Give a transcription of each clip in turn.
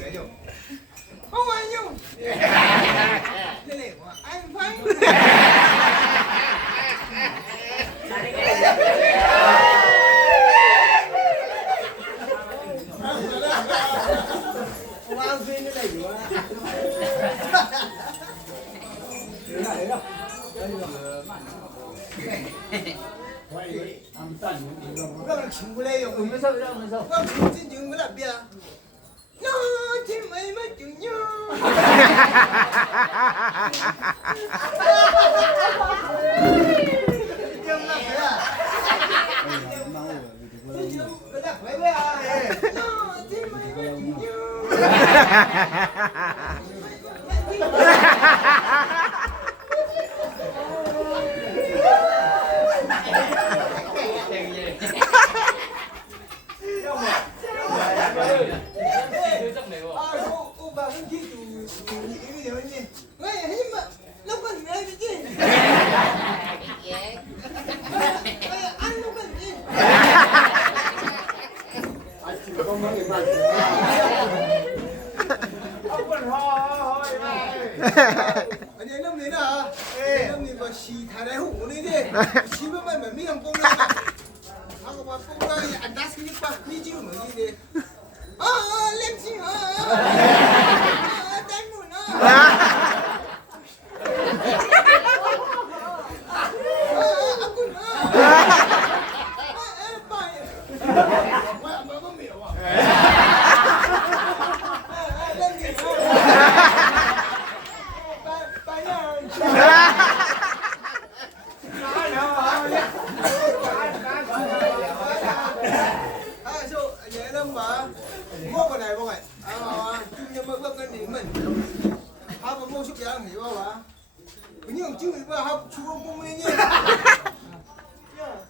này vậy nhung. Không ai nhung. Thế này anh phải. Ăn phim cái này quá. 그럼 친구래요. 음에서 이러면서. 그럼 진짜 친구라 비야. 너 정말 멋지냐. 아니 이놈이나 이놈이 뭐 시타래 오는데 집에만 몇 명이 뽕나 하고 막 뽕나기 안 다스니까 그 지금 뭐니 램싱 닮은 mua cái này không ạ? Chung nhau mới bước lên thì mình học mua sức giang hiểu không ạ? Nhưng chứ mà học chú không công lên nhé.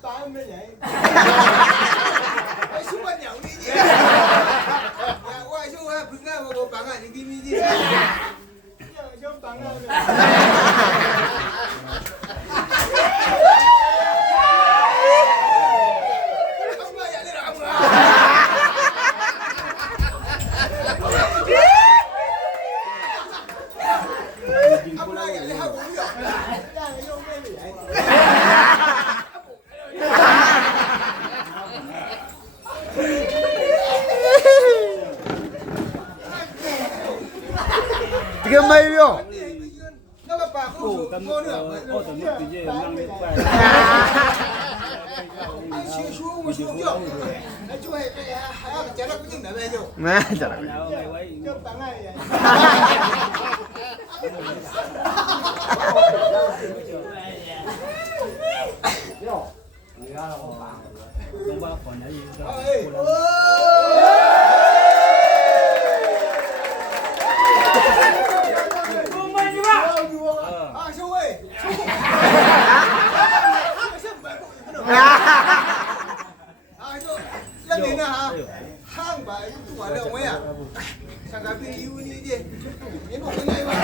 Ta em bên vậy. Chú bạn nhậu đi nhé. Ya, wah chú ha, bưng ra một bằng ảnh đi đi đi. Chú bằng ra. 지금 말이요. Cô tấm nước tự nhiên năng nước về. Anh xuống chưa? Chú hay chả nó cũng đợi về rồi. Nè, chả là. Chớp tặng này vậy. Không bao còn cái gì đâu. Chú ơi, lần này hả? Hang bà chú quả đâu mấy à? Sang cái bên yêu đi đi. Những một cái này mà.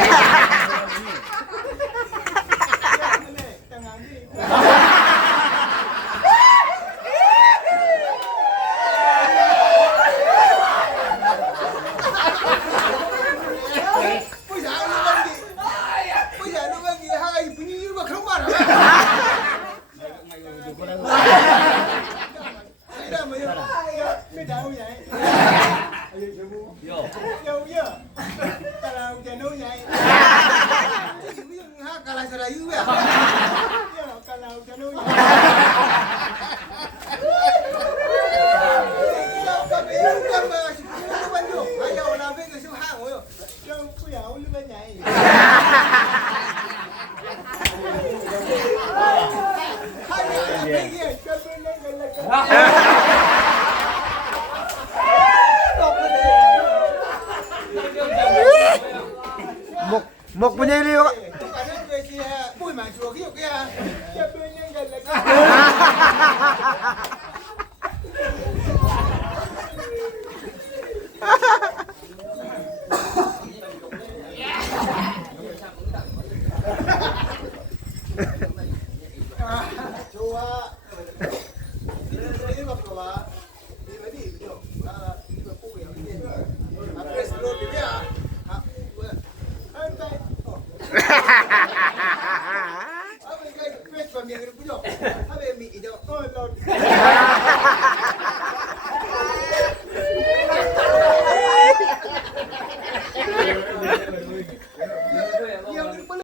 Một bao nhiêu liêu ạ? Bùi mà chùa kia kia. Di 아버지가 페이스 반면으로 보죠. 하베 미 이제 또